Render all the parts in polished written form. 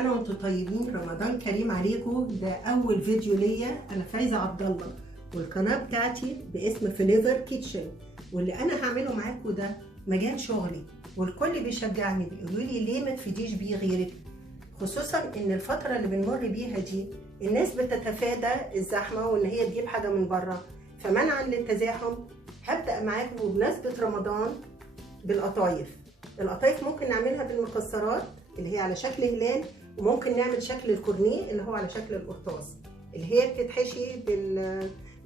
انا وانتم طيبين، رمضان كريم عليكم. ده اول فيديو ليا، انا فايزه عبد الله، والقناه بتاعتي باسم فليفر كيتشن. واللي انا هعمله معاكم ده مجال شغلي، والكل بيشجعني بيقولوا لي ليه ما تفيديش بيه غيرك، خصوصا ان الفتره اللي بنمر بيها دي الناس بتتفادى الزحمه وان هي تجيب حاجه من بره. فمنعا للتزاحم هبدا معاكم بمناسبه رمضان بالقطايف. القطايف ممكن نعملها بالمكسرات اللي هي على شكل هلال، وممكن نعمل شكل الكورنيه اللي هو على شكل القرطاس، اللي هي بتتحشي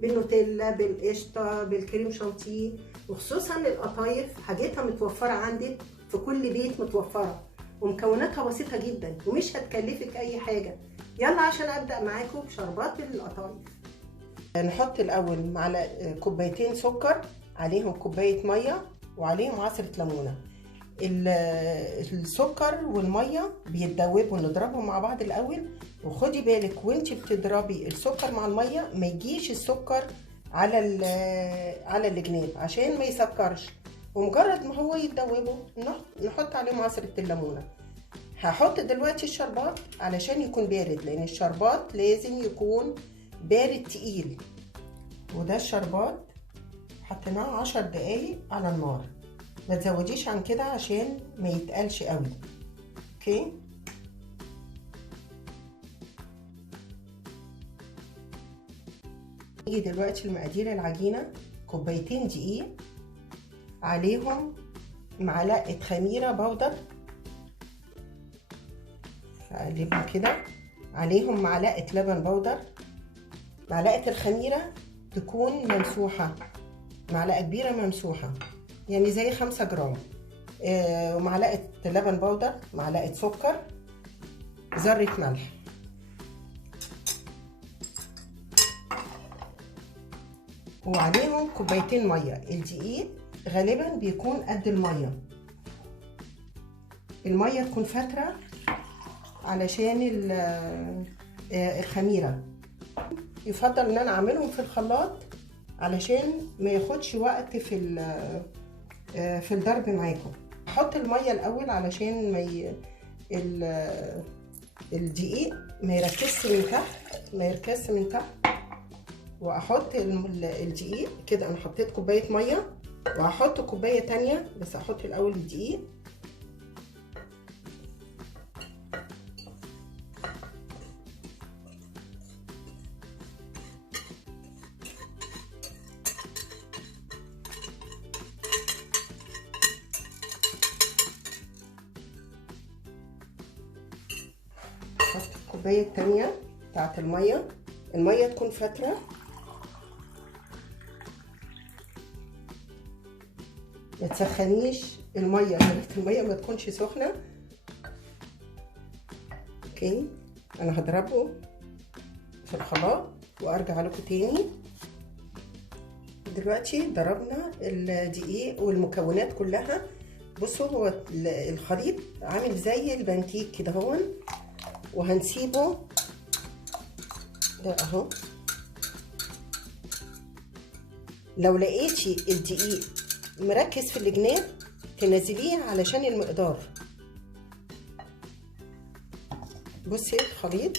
بالنوتيلا، بالقشطه، بالكريم شانتيه. وخصوصا القطايف حاجتها متوفره عندك في كل بيت، متوفره ومكوناتها بسيطه جدا ومش هتكلفك اي حاجه. يلا عشان ابدا معاكم بشربات القطايف. نحط الاول كوبايتين سكر، عليهم كوبايه ميه، وعليهم عصره ليمونه. السكر والميه بيتدوبوا، نضربهم مع بعض الاول. وخدي بالك وانت بتضربي السكر مع الميه ما يجيش السكر على الجناب عشان ما يسكرش. ومجرد ما هو يتدوبوا نحط عليهم عصره الليمونه. هحط دلوقتي الشربات علشان يكون بارد، لان الشربات لازم يكون بارد تقيل. وده الشربات حطيناه 10 دقايق على النار، ما تزوديش عن كده عشان ما يتقلش قوي. اوكي، نيجي دلوقتي لمقادير العجينه. كوبايتين دقيق، عليهم معلقه خميره بودر، هقلبها كده. عليهم معلقه لبن بودر. معلقه الخميره تكون ممسوحه، معلقه كبيره ممسوحه يعني زي 5 جرام. ومعلقه لبن بودر، معلقه سكر، ذره ملح. وعليهم كوبايتين ميه. الدقيق غالبا بيكون قد الميه، الميه تكون فتره علشان الخميره. يفضل ان انا اعملهم في الخلاط علشان ما ياخدش وقت في الضرب معاكم. احط الميه الاول علشان الدقيق ما يركزش من تحت. واحط الدقيق كده. انا حطيت كوبايه ميه وهحط كوبايه تانية، بس احط الاول الدقيق. الكوبايه التانية بتاعت الميه تكون فتره. ما تسخنيش الميه، الميه ما تكونش سخنه. اوكي، انا هضربه في الخلاط وارجع لكم تاني. دلوقتي ضربنا الدقيق والمكونات كلها. بصوا، هو الخليط عامل زي البانكيك كده هون، وهنسيبه ده اهو. لو لقيتي الدقيق مركز في الجناب تنزليه علشان المقدار. بصي الخليط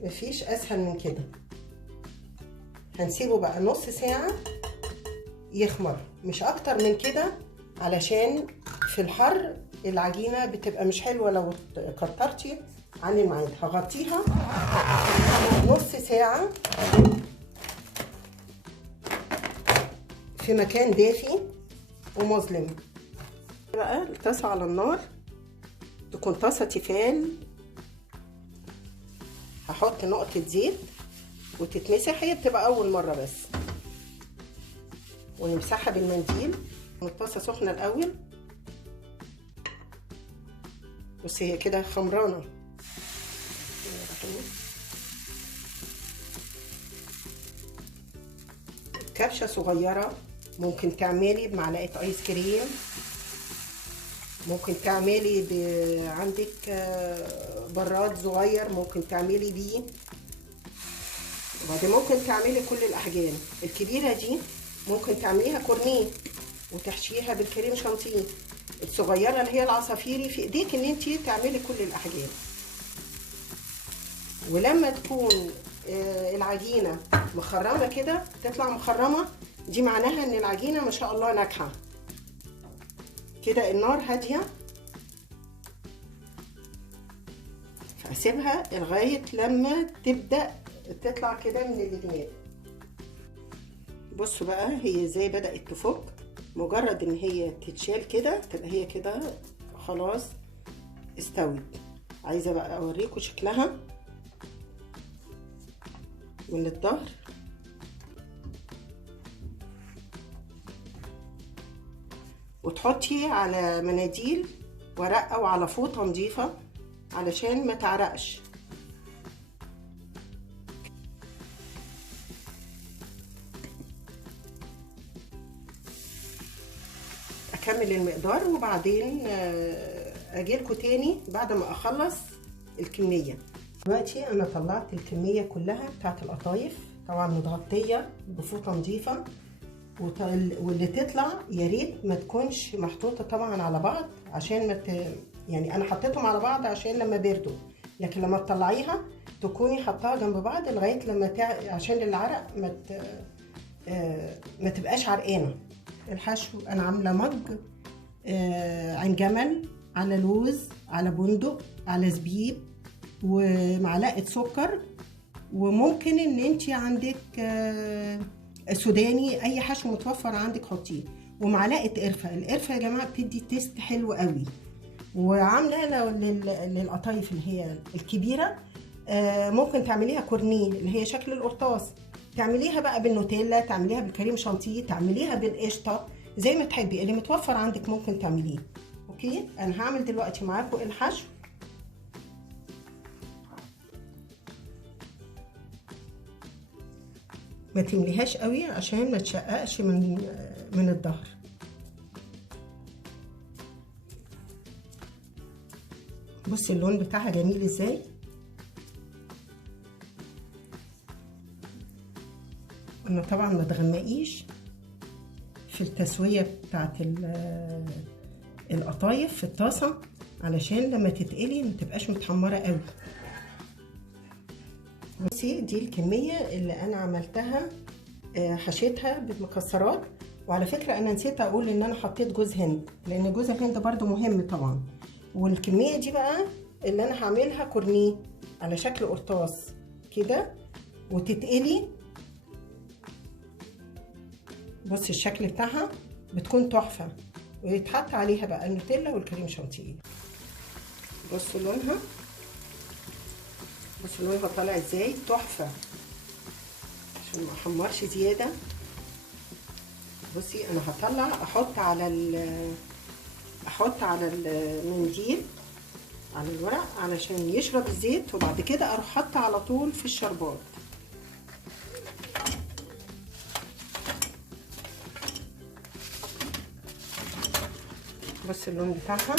مفيش اسهل من كده. هنسيبه بقى نص ساعة يخمر، مش اكتر من كده، علشان في الحر العجينة بتبقى مش حلوة لو كترتي عن الميعاد. هغطيها نص ساعة في مكان دافي ومظلم. بقى الطاسة على النار تكون طاسة تيفال. هحط نقطة زيت وتتمسح، هي بتبقى أول مرة بس، ونمسحها بالمنديل. والطاسة سخنة الأول. بصي هي كده خمرانة. كبشة صغيرة ممكن تعملي بمعلقة ايس كريم، ممكن تعملي عندك براد صغير ممكن تعملي بيه. وبعدين ممكن تعملي كل الاحجام. الكبيرة دي ممكن تعمليها كورنيه وتحشيها بالكريم شانتيه. الصغيرة اللي هي العصافيري في ايديك ان انتي تعملي كل الاحجام. ولما تكون العجينه مخرمه كده، تطلع مخرمه، دي معناها ان العجينه ما شاء الله ناجحه. كده النار هاديه، فاسيبها لغايه لما تبدا تطلع كده من الجناب. بصوا بقى هي ازاي بدات تفك. مجرد ان هي تتشال كده تبقى هي كده خلاص استوت. عايزه بقى اوريكم شكلها من الظهر. وتحطي على مناديل ورقه وعلى فوطه نظيفه علشان ما تعرقش. اكمل المقدار وبعدين اجيلكوا تاني بعد ما اخلص الكميه. دلوقتي انا طلعت الكميه كلها بتاعت القطايف، طبعا متغطيه بفوطه نظيفه، واللي تطلع يا ريت ما تكونش محطوطه طبعا على بعض، عشان يعني انا حطيتهم على بعض عشان لما بردوا، لكن لما تطلعيها تكوني حطاها جنب بعض لغايه لما عشان العرق ما تبقاش عرقانه. الحشو انا عامله مج عين جمل على لوز على بندق على زبيب ومعلقه سكر، وممكن ان انت عندك سوداني، اي حشو متوفر عندك حطيه، ومعلقه قرفه. القرفه يا جماعه بتدي تيست حلو قوي. وعامله للقطايف اللي هي الكبيره ممكن تعمليها كورنيه اللي هي شكل القرطاس، تعمليها بقى بالنوتيلا، تعمليها بالكريم شانتيه، تعمليها بالقشطه، زي ما تحبي. اللي متوفر عندك ممكن تعمليه. اوكي، انا هعمل دلوقتي معاكم الحشو. ما تمليهاش قوي عشان ما تشققش من الظهر. بصي اللون بتاعها جميل ازاي. انا طبعا ما تغمقيش في التسويه بتاعت القطايف في الطاسه علشان لما تتقلي ما تبقاش متحمره قوي. بصي دي الكميه اللي انا عملتها، حشيتها بالمكسرات. وعلى فكره انا نسيت اقول ان انا حطيت جوز هند، لان جوز الهند برده مهم طبعا. والكميه دي بقى اللي انا هعملها كورنيه على شكل قرطاس كده وتتقلي. بصي الشكل بتاعها بتكون تحفه، ويتحط عليها بقى النوتيلا والكريم شانتيه. بصوا لونها، بصوا لونها طالع ازاي تحفه، عشان ما احمرش زياده. بصي انا هطلع احط على المنديل على الورق علشان يشرب الزيت، وبعد كده اروح حاطه على طول في الشربات. بص اللون بتاعها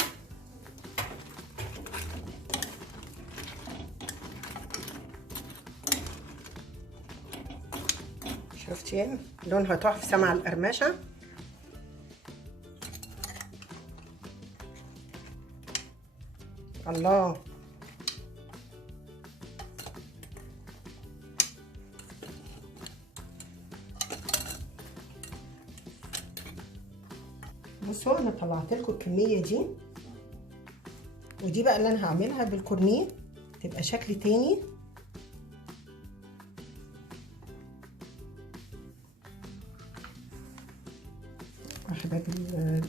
شفتي لونها تحفه، سامعه القرمشه. الله، بصوا انا طلعت لكم الكميه دي، ودي بقى اللي انا هعملها بالكورنيه تبقى شكل تاني.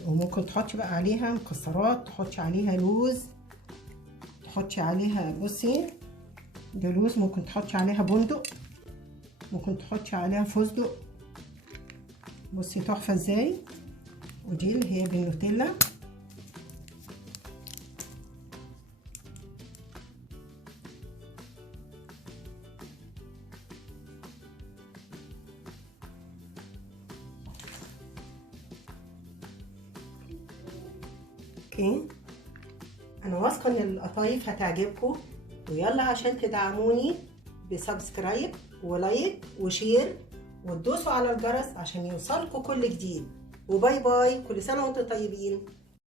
وممكن تحطي بقى عليها مكسرات، تحطي عليها لوز، تحطي عليها، بصي ده لوز، ممكن تحطي عليها بندق، ممكن تحطي عليها فستق. بصي تحفه ازاي. ودي اللي هي بالنوتيلا. اوكي، انا واثقه ان القطايف هتعجبكم، ويلا عشان تدعموني بسبسكرايب ولايك وشير وتدوسوا على الجرس عشان يوصلكم كل جديد. وباي باي، كل سنه وانتم طيبين.